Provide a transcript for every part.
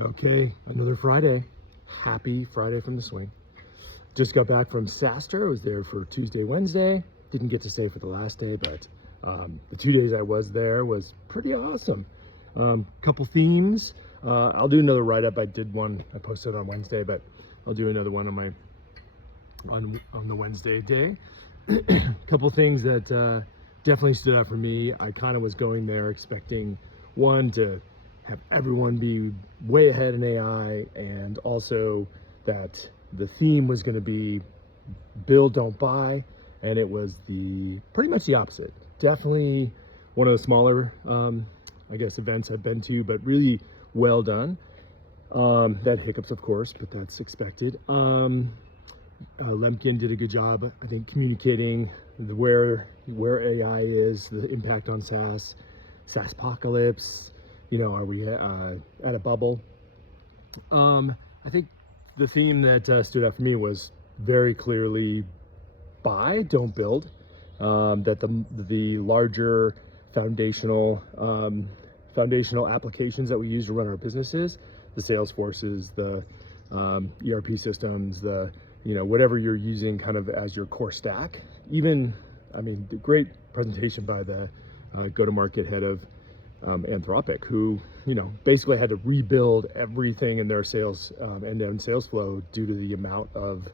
Okay, another Friday. Happy Friday from the swing. Just got back from SaaStr. I was there for Tuesday, Wednesday. Didn't get to stay for the last day, but the 2 days I was there was pretty awesome. Couple themes. I'll do another write-up. I did one. I posted on Wednesday, but I'll do another one on the Wednesday day. Couple things that definitely stood out for me. I kind of was going there expecting one to have everyone be way ahead in AI, and also that the theme was going to be build, don't buy, and it was pretty much the opposite. Definitely one of the smaller, I guess, events I've been to, but really well done. That hiccups, of course, but that's expected. Lemkin did a good job, I think, communicating where AI is, the impact on SaaS apocalypse. Are we at a bubble? I think the theme that stood out for me was very clearly buy, don't build. That the larger foundational applications that we use to run our businesses, the Salesforces, the ERP systems, whatever you're using kind of as your core stack. The great presentation by the go-to-market head of Anthropic, who basically had to rebuild everything in their sales end-to-end sales flow due to the amount of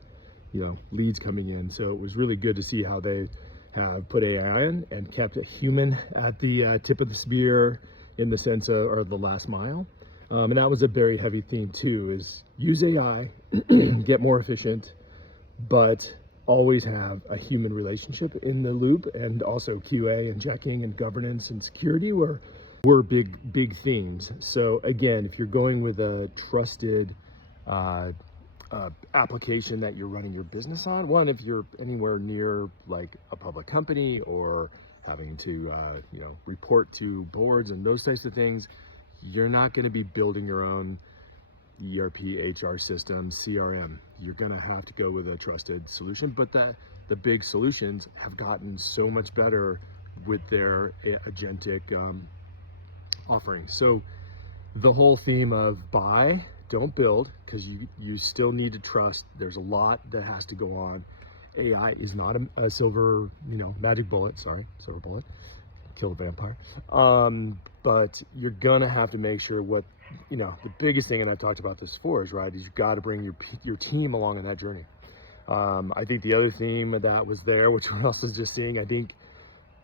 leads coming in. So it was really good to see how they have put AI in and kept a human at the tip of the spear in the sense of, or the last mile. And that was a very heavy theme too, is use AI, get more efficient, but always have a human relationship in the loop, and also QA and checking and governance and security were big themes. So again, if you're going with a trusted application that you're running your business on, one, if you're anywhere near like a public company or having to report to boards and those types of things, you're not going to be building your own ERP, HR system, CRM. You're going to have to go with a trusted solution, but the big solutions have gotten so much better with their agentic offerings. So the whole theme of buy, don't build, because you still need to trust. There's a lot that has to go on. AI is not a silver, magic bullet. Sorry, silver bullet, kill a vampire. But you're gonna have to make sure the biggest thing, and I've talked about this before, is you've got to bring your team along on that journey. I think the other theme that was there, which we're also just seeing, I think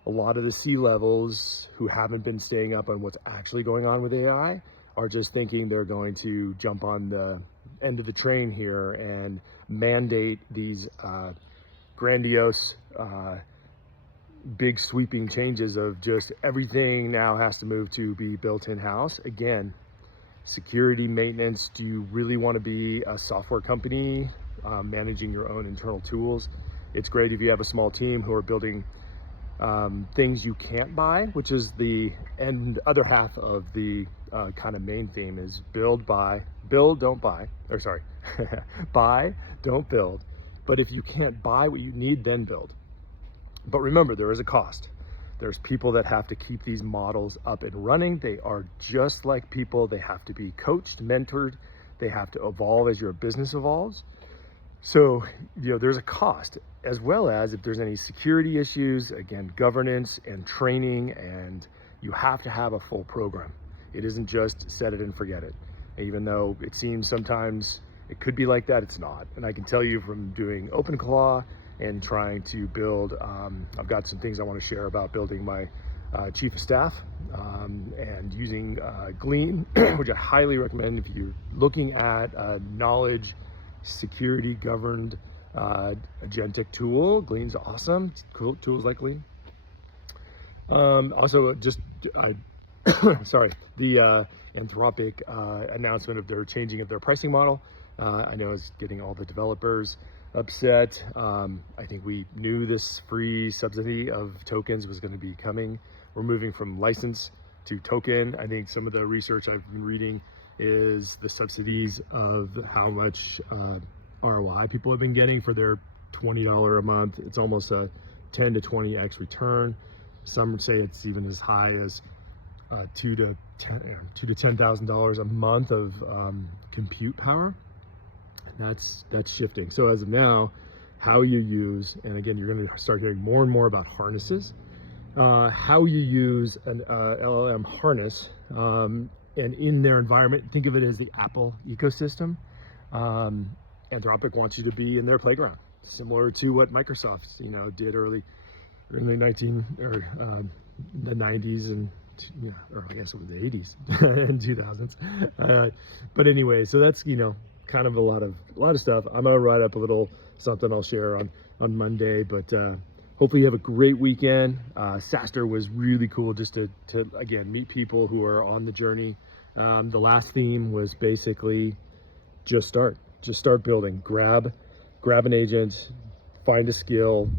a lot of the C-levels who haven't been staying up on what's actually going on with AI are just thinking they're going to jump on the end of the train here and mandate these grandiose, big sweeping changes of just everything now has to move to be built in-house. Again, security, maintenance, do you really want to be a software company managing your own internal tools? It's great if you have a small team who are building things you can't buy, which is the other half of the kind of main theme is build, don't buy, or sorry, buy, don't build. But if you can't buy what you need, then build. But remember, there is a cost. There's people that have to keep these models up and running. They are just like people. They have to be coached, mentored. They have to evolve as your business evolves. So, there's a cost, as well as if there's any security issues, again, governance and training, and you have to have a full program. It isn't just set it and forget it. Even though it seems sometimes it could be like that, it's not. And I can tell you from doing OpenClaw and trying to build, I've got some things I want to share about building my chief of staff and using Glean, which I highly recommend if you're looking at knowledge, security governed agentic tool. Glean's awesome. It's cool tools like Glean. Also, sorry, the Anthropic announcement of their changing of their pricing model. I know is getting all the developers upset. I think we knew this free subsidy of tokens was going to be coming. We're moving from license to token. I think some of the research I've been reading is the subsidies of how much ROI people have been getting for their $20 a month. It's almost a 10 to 20x return. Some say it's even as high as 2 to $2,000 to $10,000 a month of compute power. And that's shifting. So as of now, how you use, and again, you're going to start hearing more and more about harnesses, how you use an LLM harness, and in their environment, think of it as the Apple ecosystem. Anthropic wants you to be in their playground, similar to what Microsoft, did early the 90s and or I guess it was the 80s and 2000s. But anyway, so that's kind of a lot of stuff. I'm gonna write up a little something I'll share on Monday, but hopefully you have a great weekend. SaaStr was really cool just to again meet people who are on the journey. The last theme was basically just start building. Grab an agent, find a skill,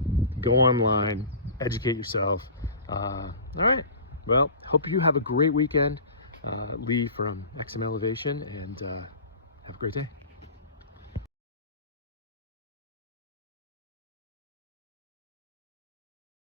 go online, educate yourself. All right, well, hope you have a great weekend. Lee from XM Elevation, and have a great day.